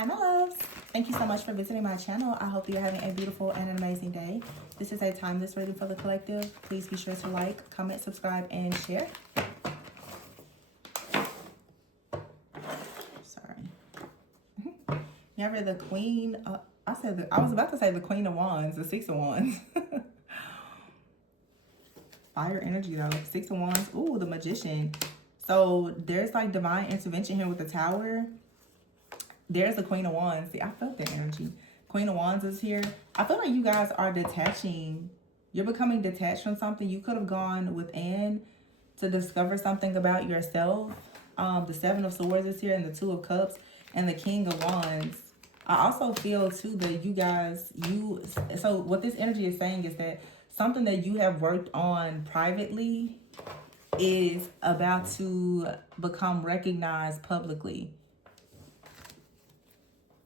Hi, my loves. Thank you so much for visiting my channel. I hope you're having a beautiful and an amazing day. This is a timeless reading for the collective. Please be sure to like, comment, subscribe, and share. Sorry. Yeah, I read the Queen. I was about to say the Queen of Wands, the Six of Wands. Fire energy though. Six of Wands. Ooh, the Magician. So there's like divine intervention here with the Tower. There's the Queen of Wands. See, I felt that energy. Queen of Wands is here. I feel like you guys are detaching. You're becoming detached from something. You could have gone within to discover something about yourself. The Seven of Swords is here, and the Two of Cups, and the King of Wands. I also feel too that you guys, so what this energy is saying is that something that you have worked on privately is about to become recognized publicly.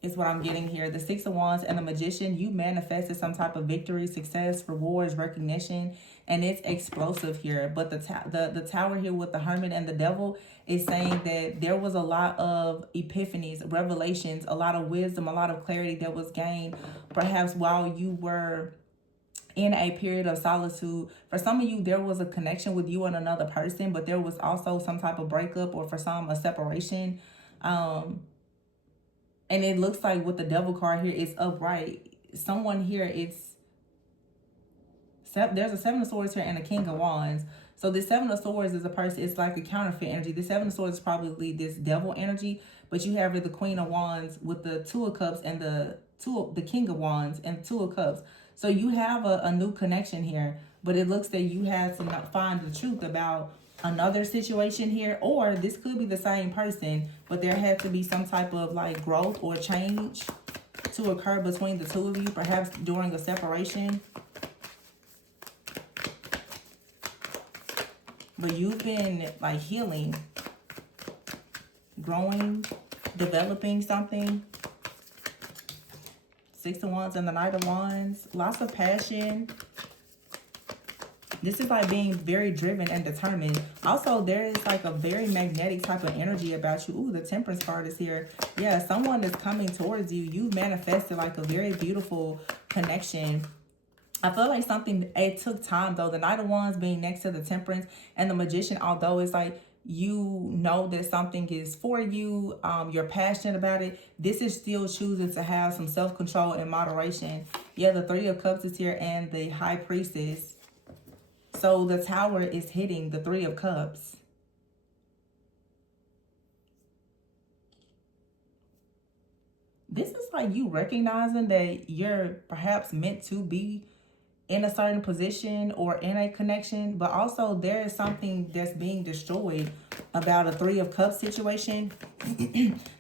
Is what I'm getting here. The Six of Wands and the Magician, you manifested some type of victory, success, rewards, recognition, and it's explosive here. But the Tower here with the Hermit and the Devil is saying that there was a lot of epiphanies, revelations, a lot of wisdom, a lot of clarity that was gained perhaps while you were in a period of solitude. For some of you, there was a connection with you and another person, but there was also some type of breakup, or for some, a separation. And it looks like with the Devil card here, it's upright. Someone here, there's a Seven of Swords here and a King of Wands. So this Seven of Swords is a person, it's like a counterfeit energy. The Seven of Swords is probably this devil energy, but you have the Queen of Wands with the Two of Cups and the King of Wands and Two of Cups. So you have a new connection here, but it looks that you had to find the truth about another situation here, or this could be the same person, but there had to be some type of like growth or change to occur between the two of you, perhaps during a separation. But you've been like healing, growing, developing something. Six of Wands and the Knight of Wands. Lots of passion. This is like being very driven and determined. Also, there is like a very magnetic type of energy about you. Ooh, the Temperance card is here. Yeah, someone is coming towards you. You've manifested like a very beautiful connection. I feel like it took time though. The Knight of Wands being next to the Temperance and the Magician, although it's like you know that something is for you, you're passionate about it, this is still choosing to have some self-control and moderation. Yeah, the Three of Cups is here and the High Priestess. So the Tower is hitting the Three of Cups. This is like you recognizing that you're perhaps meant to be in a certain position or in a connection, but also there is something that's being destroyed about a Three of Cups situation.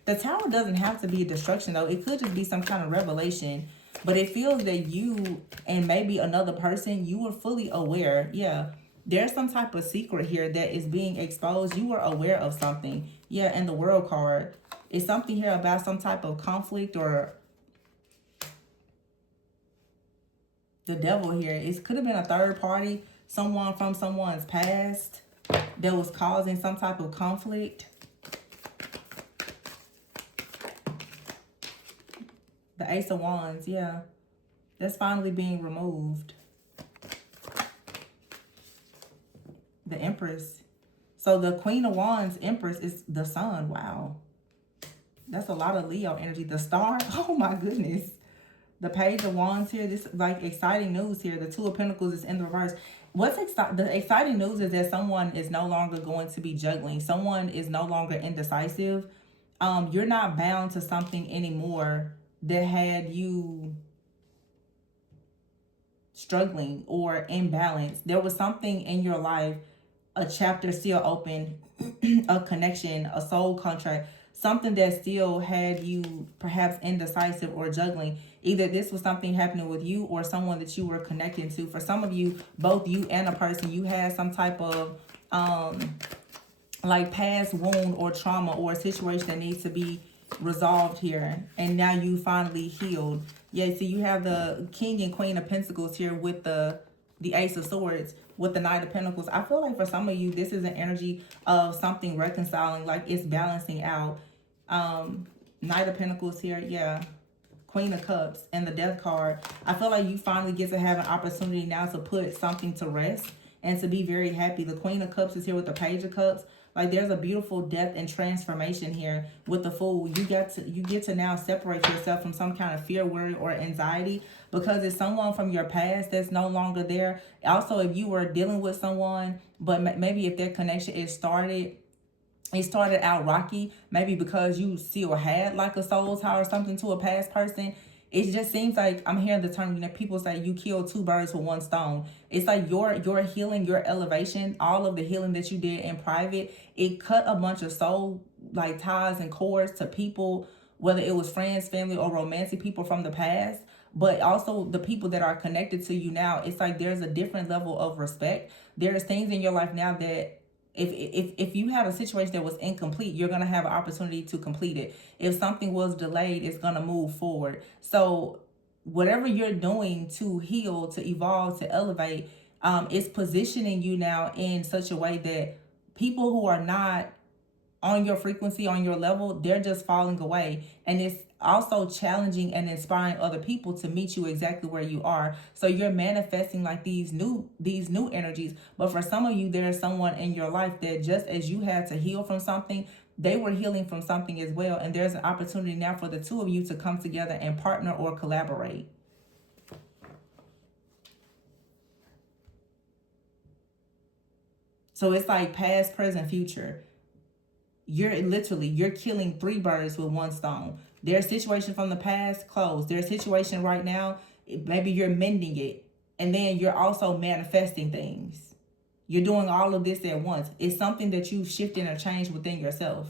The Tower doesn't have to be a destruction though. It could just be some kind of revelation. But it feels that you and maybe another person, you were fully aware. Yeah, there's some type of secret here that is being exposed. You were aware of something. Yeah, and the World card is something here about some type of conflict, or the Devil here. It could have been a third party, someone from someone's past that was causing some type of conflict. The Ace of Wands, yeah. That's finally being removed. The Empress. So the Queen of Wands, Empress, is the Sun. Wow. That's a lot of Leo energy. The Star, oh my goodness. The Page of Wands here, this is like exciting news here. The Two of Pentacles is in the reverse. The exciting news is that someone is no longer going to be juggling. Someone is no longer indecisive. You're not bound to something anymore that had you struggling or imbalanced. There was something in your life, a chapter still open, a connection, a soul contract, something that still had you perhaps indecisive or juggling. Either this was something happening with you or someone that you were connecting to. For some of you, both you and a person, you had some type of like past wound or trauma or a situation that needs to be resolved here, and now you finally healed. Yeah, so you have the King and Queen of Pentacles here with the Ace of Swords with the Knight of Pentacles. I feel like for some of you, this is an energy of something reconciling, like it's balancing out. Knight of Pentacles here, yeah. Queen of Cups and the Death card. I feel like you finally get to have an opportunity now to put something to rest and to be very happy. The Queen of Cups is here with the Page of Cups. Like there's a beautiful depth and transformation here with the Fool. You get to now separate yourself from some kind of fear, worry, or anxiety, because it's someone from your past that's no longer there. Also, if you were dealing with someone, but maybe if their connection is started, it started out rocky, maybe because you still had like a soul tie or something to a past person. It just seems like I'm hearing the term, people say you kill two birds with one stone. It's like your healing, your elevation, all of the healing that you did in private, it cut a bunch of soul like ties and cords to people, whether it was friends, family, or romantic people from the past. But also the people that are connected to you now, it's like there's a different level of respect. There's things in your life now that if you had a situation that was incomplete, you're going to have an opportunity to complete it. If something was delayed, it's going to move forward. So whatever you're doing to heal, to evolve, to elevate, it's positioning you now in such a way that people who are not on your frequency, on your level, they're just falling away. And it's also challenging and inspiring other people to meet you exactly where you are. So you're manifesting like these new energies. But for some of you, there's someone in your life that just as you had to heal from something, they were healing from something as well. And there's an opportunity now for the two of you to come together and partner or collaborate. So it's like past, present, future. You're killing three birds with one stone. Their situation from the past, closed. Their situation right now, maybe you're mending it. And then you're also manifesting things. You're doing all of this at once. It's something that you've shifted or changed within yourself.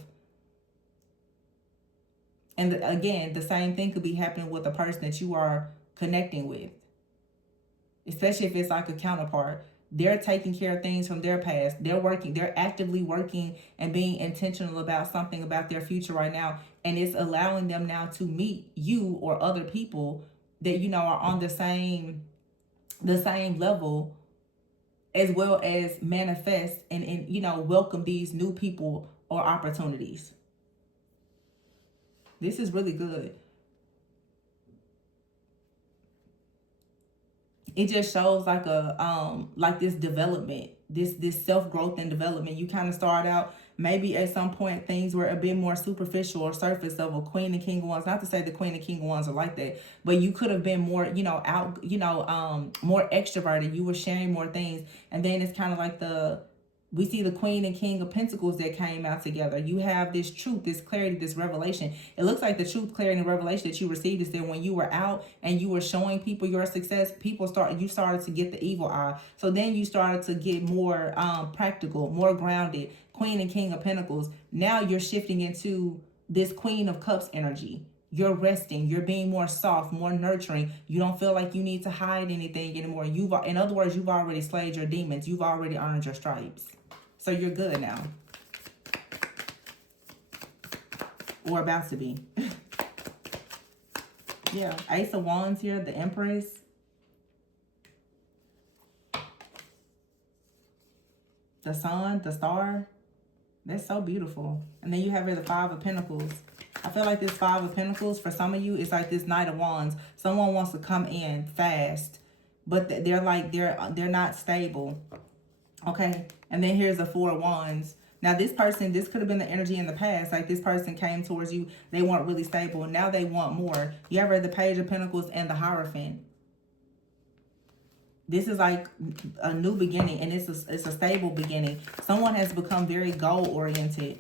And again, the same thing could be happening with the person that you are connecting with. Especially if it's like a counterpart. They're taking care of things from their past. They're actively working and being intentional about something about their future right now. And it's allowing them now to meet you or other people that, are on the same level, as well as manifest and welcome these new people or opportunities. This is really good. It just shows like like this development, this self-growth and development. You kind of start out, maybe at some point things were a bit more superficial or surface level. Queen and King of Wands, not to say the Queen and King of Wands are like that, but you could have been more, more extroverted. You were sharing more things. And then it's kind of like we see the Queen and King of Pentacles that came out together. You have this truth, this clarity, this revelation. It looks like the truth, clarity, and revelation that you received is that when you were out and you were showing people your success, you started to get the evil eye. So then you started to get more practical, more grounded. Queen and King of Pentacles. Now you're shifting into this Queen of Cups energy. You're resting. You're being more soft, more nurturing. You don't feel like you need to hide anything anymore. In other words, you've already slayed your demons. You've already earned your stripes. So you're good now. Or about to be. Yeah. Ace of Wands here. The Empress. The Sun. The Star. That's so beautiful. And then you have here the Five of Pentacles. I feel like this Five of Pentacles, for some of you, is like this Knight of Wands. Someone wants to come in fast, but they're not stable. Okay, and then here's the Four of Wands. Now this could have been the energy in the past. Like this person came towards you, they weren't really stable. Now they want more. You ever the Page of Pentacles and the Hierophant. This is like a new beginning, and it's a stable beginning. Someone has become very goal-oriented.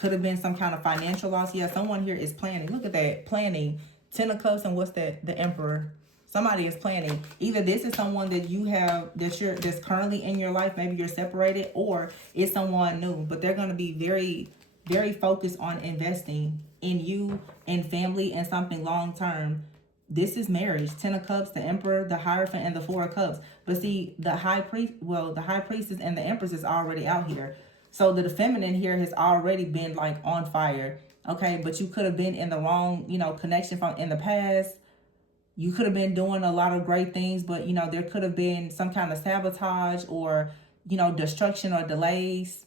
Could have been some kind of financial loss. Yeah, someone here is planning. Look at that, planning. Ten of Cups, and what's that? The Emperor. Somebody is planning. Either this is someone that you have that's currently in your life, maybe you're separated, or it's someone new. But they're going to be very, very focused on investing in you and family and something long term. This is marriage. Ten of Cups, the Emperor, the Hierophant, and the Four of Cups. But see, the High Priestess and the Empress is already out here. So the feminine here has already been like on fire. Okay, but you could have been in the wrong, connection from in the past. You could have been doing a lot of great things, but, there could have been some kind of sabotage or, destruction or delays.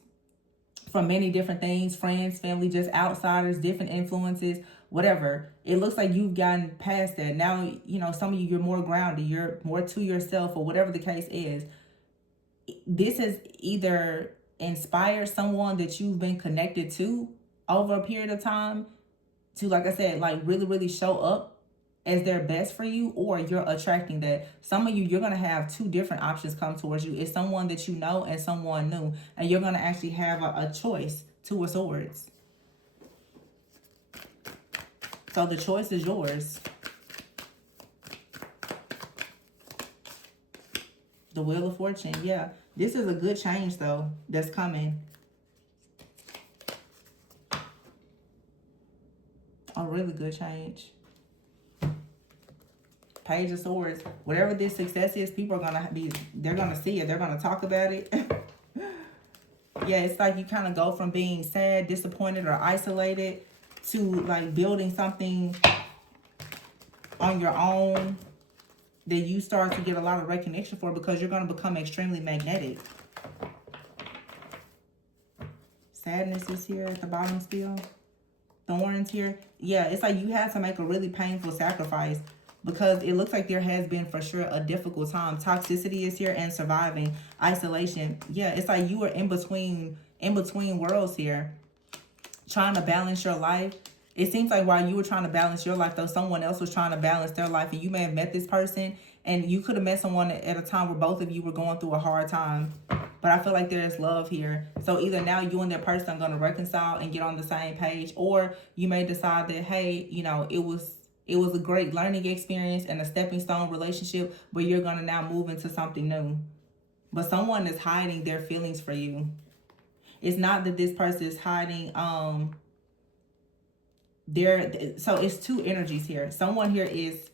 from many different things, friends, family, just outsiders, different influences, whatever. It looks like you've gotten past that. Now, you know, some of you, you're more grounded, you're more to yourself, or whatever the case is. This has either inspired someone that you've been connected to over a period of time to, like I said, like really, really show up as their best for you, or you're attracting that. Some of you, you're going to have two different options come towards you. It's someone that you know and someone new, and you're going to actually have a choice. Two of Swords. So the choice is yours. The Wheel of Fortune. Yeah, this is a good change though that's coming. A really good change. Page of Swords. Whatever this success is, people are gonna be, they're gonna see it, they're gonna talk about it. Yeah, it's like you kind of go from being sad, disappointed, or isolated to like building something on your own that you start to get a lot of recognition for, because you're going to become extremely magnetic. Sadness is here at the bottom still. Thorns here. Yeah, it's like you had to make a really painful sacrifice, because it looks like there has been for sure a difficult time. Toxicity is here, and surviving. Isolation. Yeah, it's like you are in between worlds here, trying to balance your life. It seems like while you were trying to balance your life, though, someone else was trying to balance their life, and you may have met this person, and you could have met someone at a time where both of you were going through a hard time. But I feel like there is love here. So either now you and that person are going to reconcile and get on the same page, or you may decide that, hey, you know, it was a great learning experience and a stepping stone relationship, but you're going to now move into something new. But someone is hiding their feelings for you. It's not that this person is hiding so it's two energies here. Someone here is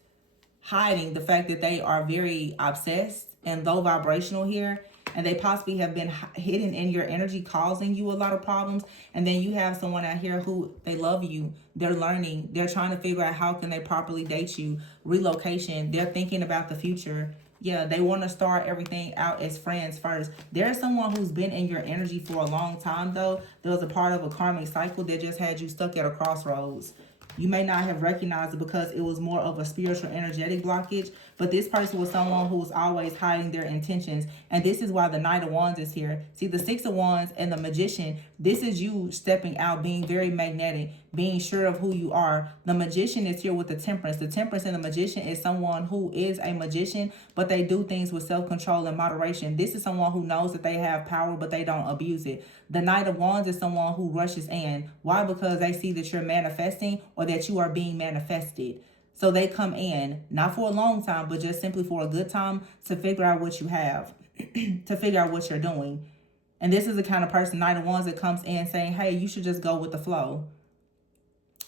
hiding the fact that they are very obsessed and low vibrational here, and they possibly have been hidden in your energy, causing you a lot of problems. And then you have someone out here who, they love you, they're learning, they're trying to figure out how can they properly date you. Relocation, they're thinking about the future. Yeah, they want to start everything out as friends first. There's someone who's been in your energy for a long time, though. There was a part of a karmic cycle that just had you stuck at a crossroads. You may not have recognized it because it was more of a spiritual energetic blockage, but this person was someone who was always hiding their intentions. And this is why the Knight of Wands is here. See, the Six of Wands and the Magician, this is you stepping out, being very magnetic, being sure of who you are. The Magician is here with the Temperance. The Temperance and the Magician is someone who is a magician, but they do things with self-control and moderation. This is someone who knows that they have power, but they don't abuse it. The Knight of Wands is someone who rushes in. Why? Because they see that you're manifesting, or that you are being manifested. So they come in, not for a long time, but just simply for a good time to figure out what you have, to figure out what you're doing. And this is the kind of person, Knight of Wands, that comes in saying, hey, you should just go with the flow.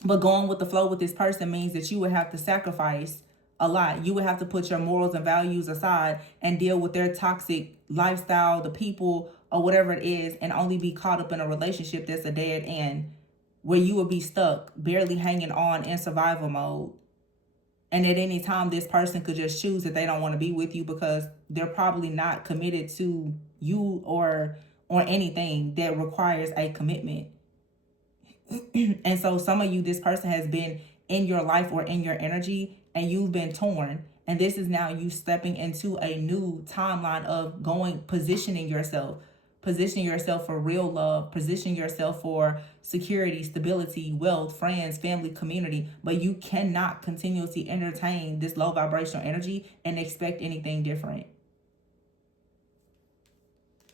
But going with the flow with this person means that you would have to sacrifice a lot. You would have to put your morals and values aside and deal with their toxic lifestyle, the people, or whatever it is, and only be caught up in a relationship that's a dead end, where you would be stuck, barely hanging on in survival mode. And at any time, this person could just choose that they don't want to be with you, because they're probably not committed to you or anything that requires a commitment. And so some of you, this person has been in your life or in your energy, and you've been torn. And this is now you stepping into a new timeline of positioning yourself for real love, positioning yourself for security, stability, wealth, friends, family, community. But you cannot continuously entertain this low vibrational energy and expect anything different.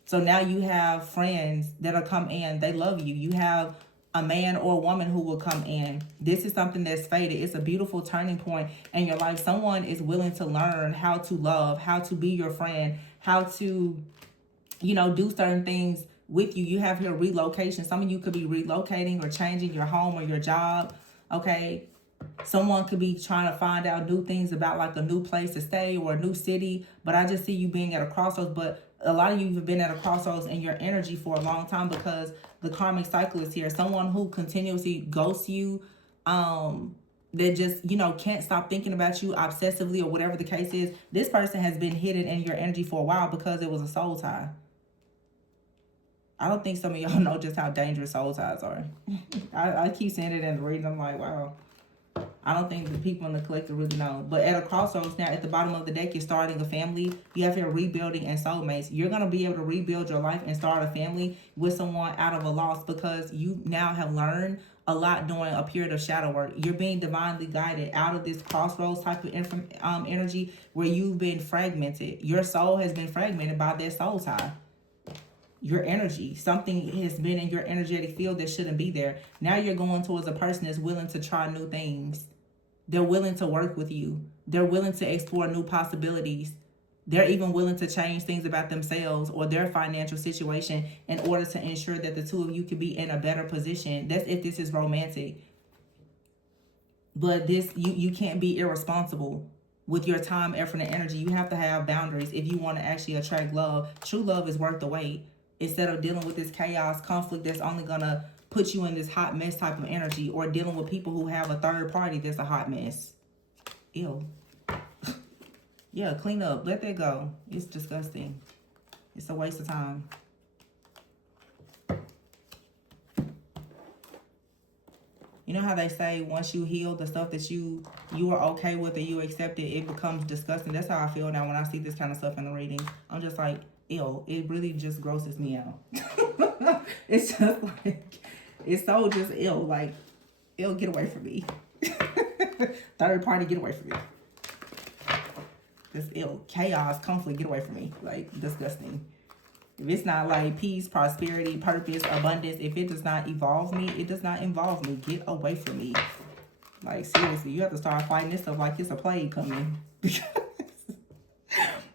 So now you have friends that'll come in. They love you. You have a man or a woman who will come in. This is something that's faded. It's a beautiful turning point in your life. Someone is willing to learn how to love, how to be your friend, how to, you know, do certain things with you. You have here relocation. Some of you could be relocating or changing your home or your job. Okay. Someone could be trying to find out new things about like a new place to stay or a new city. But I just see you being at a crossroads. But a lot of you have been at a crossroads in your energy for a long time, because the karmic cycle is here. Someone who continuously ghosts you, that just, you know, can't stop thinking about you obsessively, or whatever the case is. This person has been hidden in your energy for a while because it was a soul tie. I don't think some of y'all know just how dangerous soul ties are. I keep saying it in the reading. I'm like, wow. I don't think the people in the collective really know. But at a crossroads now, at the bottom of the deck, you're starting a family. You have here rebuilding and soulmates. You're going to be able to rebuild your life and start a family with someone out of a loss because you now have learned a lot during a period of shadow work. You're being divinely guided out of this crossroads type of energy where you've been fragmented. Your soul has been fragmented by that soul tie. Your energy, something has been in your energetic field that shouldn't be there. Now you're going towards a person that's willing to try new things. They're willing to work with you. They're willing to explore new possibilities. They're even willing to change things about themselves or their financial situation in order to ensure that the two of you can be in a better position. That's if this is romantic. But this, you can't be irresponsible with your time, effort, and energy. You have to have boundaries if you want to actually attract love. True love is worth the wait. Instead of dealing with this chaos, conflict that's only going to put you in this hot mess type of energy, or dealing with people who have a third party that's a hot mess. Ew. Yeah, clean up. Let that go. It's disgusting. It's a waste of time. You know how they say once you heal the stuff that you are okay with and you accept it, it becomes disgusting. That's how I feel now when I see this kind of stuff in the reading. I'm just like, ew. It really just grosses me out. It's just like, it's so just ill. Like, ill, get away from me. Third party, get away from me. Just ill. Chaos, conflict, get away from me. Like, disgusting. If it's not like peace, prosperity, purpose, abundance, if it does not evolve me, it does not involve me. Get away from me. Like, seriously, you have to start fighting this stuff like it's a plague coming. Because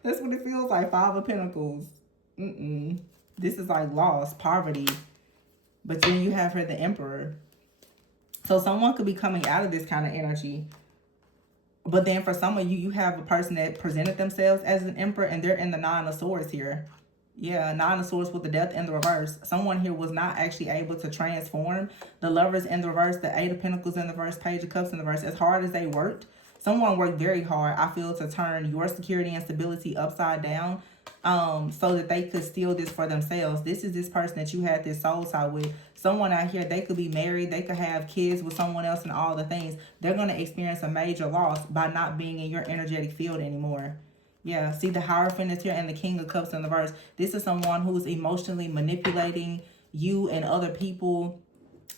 that's what it feels like. 5 of Pentacles. This is like loss, poverty. But then you have her, the Emperor. So someone could be coming out of this kind of energy. But then for some of you, you have a person that presented themselves as an Emperor and they're in the 9 of Swords here. Yeah, 9 of Swords with the Death in the reverse. Someone here was not actually able to transform. The Lovers in the reverse, the 8 of Pentacles in the reverse, Page of Cups in the reverse. As hard as they worked, someone worked very hard, I feel, to turn your security and stability upside down. So that they could steal this for themselves. This is this person that you had this soul tie with. Someone out here, they could be married, they could have kids with someone else and all the things. They're going to experience a major loss by not being in your energetic field anymore. Yeah, see the Hierophant is here and the King of Cups in the verse. This is someone who's emotionally manipulating you and other people.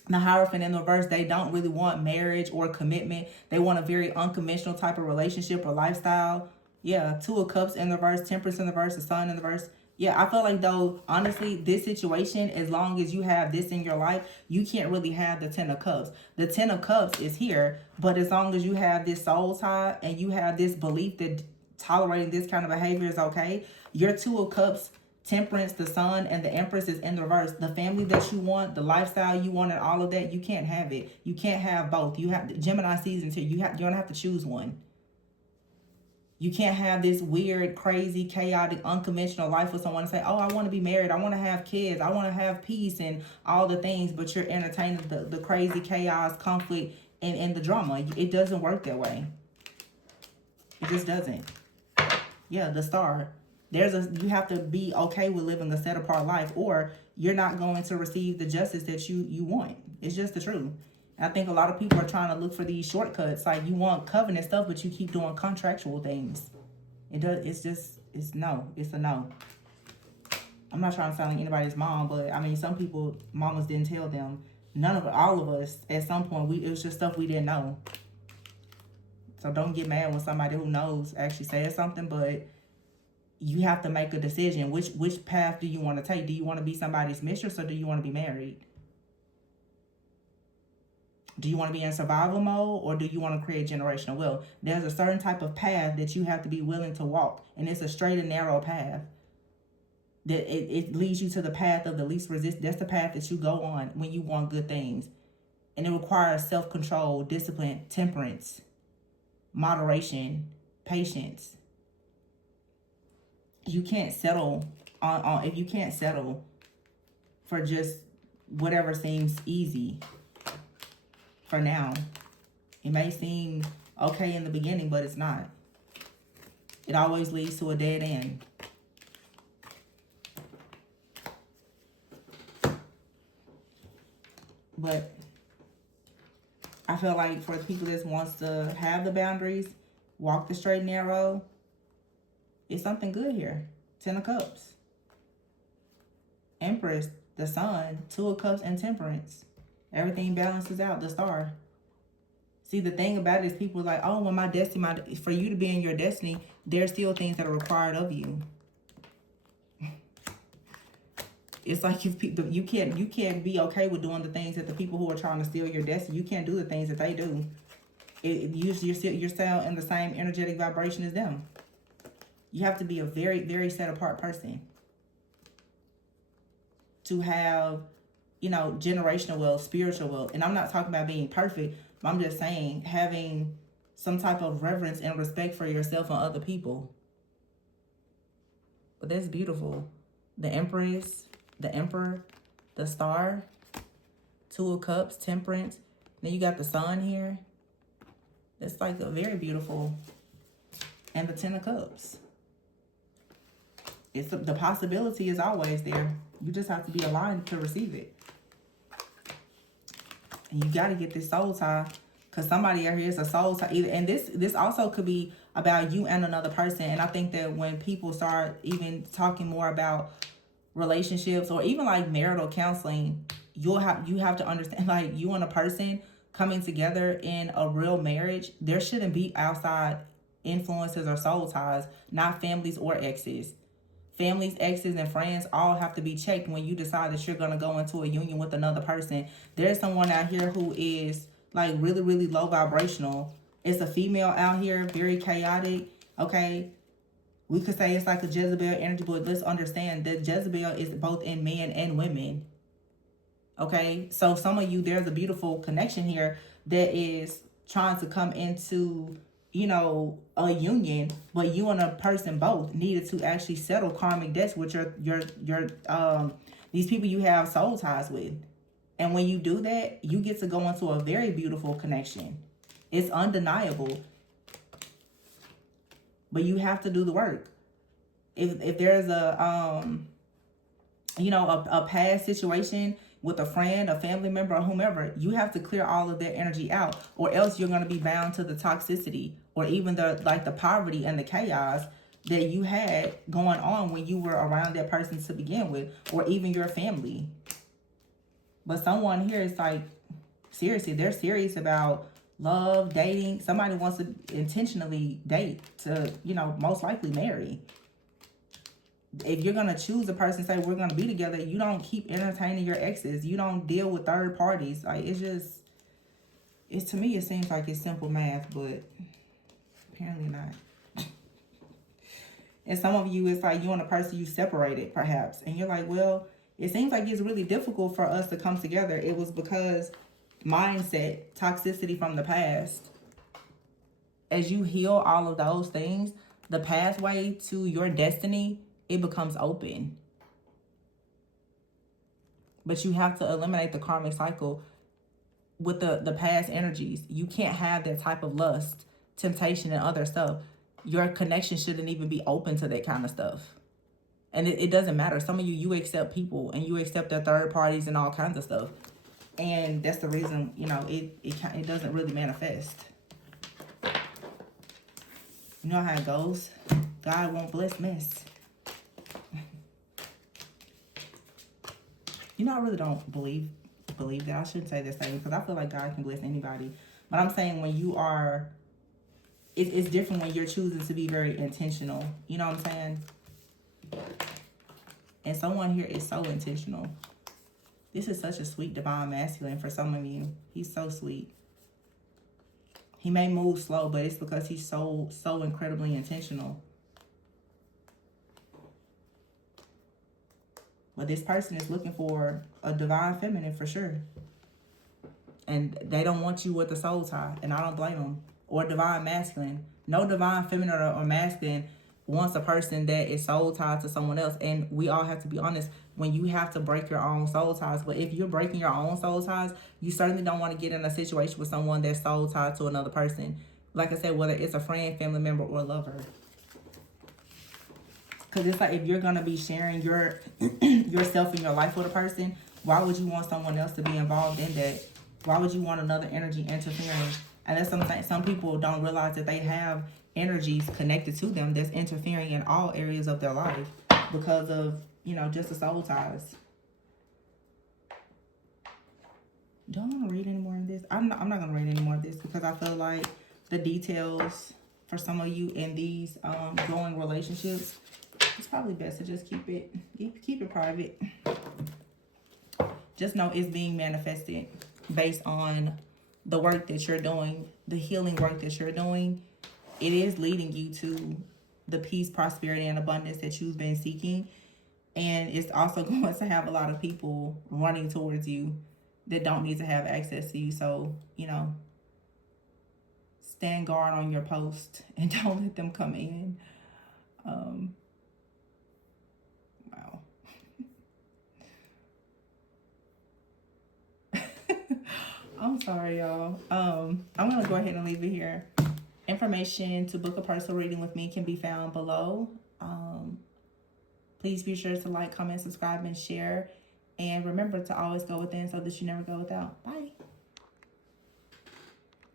The Hierophant in the reverse, they don't really want marriage or commitment. They want a very unconventional type of relationship or lifestyle. Yeah, 2 of Cups in the reverse, Temperance in the reverse, the Sun in the reverse. Yeah, I feel like, though, honestly, this situation, as long as you have this in your life, you can't really have the 10 of Cups. The 10 of Cups is here, but as long as you have this soul tie and you have this belief that tolerating this kind of behavior is okay, your 2 of Cups, Temperance, the Sun, and the Empress is in the reverse. The family that you want, the lifestyle you want, and all of that, you can't have it. You can't have both. You have Gemini season too. You're gonna have to choose one. You can't have this weird, crazy, chaotic, unconventional life with someone and say, oh, I want to be married. I want to have kids. I want to have peace and all the things. But you're entertaining the crazy chaos, conflict, and the drama. It doesn't work that way. It just doesn't. Yeah, the Star. You have to be okay with living a set apart life, or you're not going to receive the justice that you want. It's just the truth. I think a lot of people are trying to look for these shortcuts. Like, you want covenant stuff, but you keep doing contractual things. It's no. It's a no. I'm not trying to sound like anybody's mom, but I mean, some people, mamas didn't tell them. All of us, at some point, it was just stuff we didn't know. So don't get mad when somebody who knows actually says something, but you have to make a decision. Which path do you want to take? Do you want to be somebody's mistress, or do you want to be married? Do you want to be in survival mode, or do you want to create generational wealth? There's a certain type of path that you have to be willing to walk, and it's a straight and narrow path. That it leads you to the path of the least resistance. That's the path that you go on when you want good things. And it requires self-control, discipline, temperance, moderation, patience. You can't settle if you can't settle for just whatever seems easy. For now, it may seem okay in the beginning, but it's not. It always leads to a dead end. But I feel like for the people that wants to have the boundaries, walk the straight and narrow, it's something good here. 10 of Cups. Empress, the Sun, 2 of Cups, and Temperance. Everything balances out, the Star. See, the thing about it is people are like, oh, when my destiny, for you to be in your destiny, there's still things that are required of you. It's like if people, you can't be okay with doing the things that the people who are trying to steal your destiny, you can't do the things that they do. You're still in the same energetic vibration as them. You have to be a very, very set apart person to have, you know, generational wealth, spiritual wealth. And I'm not talking about being perfect, but I'm just saying having some type of reverence and respect for yourself and other people. But that's beautiful. The Empress, the Emperor, the Star, 2 of Cups, Temperance. Then you got the Sun here. It's like a very beautiful. And the 10 of Cups. The possibility is always there. You just have to be aligned to receive it. And you got to get this soul tie. Because somebody out here is a soul tie. And this also could be about you and another person. And I think that when people start even talking more about relationships or even like marital counseling, you have to understand, like, you and a person coming together in a real marriage, there shouldn't be outside influences or soul ties, not families or exes. Families, exes, and friends all have to be checked when you decide that you're going to go into a union with another person. There's someone out here who is like really, really low vibrational. It's a female out here, very chaotic, okay? We could say it's like a Jezebel energy, but let's understand that Jezebel is both in men and women, okay? So some of you, there's a beautiful connection here that is trying to come into, you know, a union, but you and a person both needed to actually settle karmic debts with your these people you have soul ties with. And when you do that, you get to go into a very beautiful connection. It's undeniable. But you have to do the work. If there's a you know, a past situation with a friend, a family member, or whomever, you have to clear all of their energy out, or else you're going to be bound to the toxicity or even the poverty and the chaos that you had going on when you were around that person to begin with, or even your family. But someone here is like, seriously, they're serious about love, dating. Somebody wants to intentionally date to, you know, most likely marry. If you're going to choose a person, say we're going to be together, you don't keep entertaining your exes. You don't deal with third parties. Like, to me, it seems like it's simple math, but apparently not. And some of you, it's like you and a person you separated, perhaps. And you're like, well, it seems like it's really difficult for us to come together. It was because mindset, toxicity from the past. As you heal all of those things, the pathway to your destiny, it becomes open. But you have to eliminate the karmic cycle with the past energies. You can't have that type of lust, temptation, and other stuff. Your connection shouldn't even be open to that kind of stuff. And it doesn't matter. Some of you accept people and you accept their third parties and all kinds of stuff. And that's the reason, you know, it doesn't really manifest. You know how it goes? God won't bless mess. You know, I really don't believe that. I shouldn't say this thing because I feel like God can bless anybody. But I'm saying when you are, it's different when you're choosing to be very intentional. You know what I'm saying? And someone here is so intentional. This is such a sweet divine masculine for some of you. He's so sweet. He may move slow, but it's because he's so incredibly intentional. But this person is looking for a divine feminine for sure. And they don't want you with a soul tie. And I don't blame them. Or divine masculine. No divine feminine or masculine wants a person that is soul tied to someone else. And we all have to be honest, when you have to break your own soul ties. But if you're breaking your own soul ties, you certainly don't want to get in a situation with someone that's soul tied to another person. Like I said, whether it's a friend, family member, or lover. Because it's like if you're going to be sharing yourself and your life with a person, Why would you want someone else to be involved in that? Why would you want another energy interfering? And that's something some people don't realize, that they have energies connected to them that's interfering in all areas of their life because of, you know, just the soul ties. Don't want to read any more of this. I'm not going to read any more of this because I feel like the details for some of you in these growing relationships, it's probably best to just keep it private. Just know it's being manifested based on the work that you're doing, the healing work that you're doing. It is leading you to the peace, prosperity, and abundance that you've been seeking. And it's also going to have a lot of people running towards you that don't need to have access to you. So, you know, stand guard on your post and don't let them come in. Wow. I'm sorry, y'all. I'm going to go ahead and leave it here. Information to book a personal reading with me can be found below. Please be sure to like, comment, subscribe, and share. And remember to always go within so that you never go without. Bye.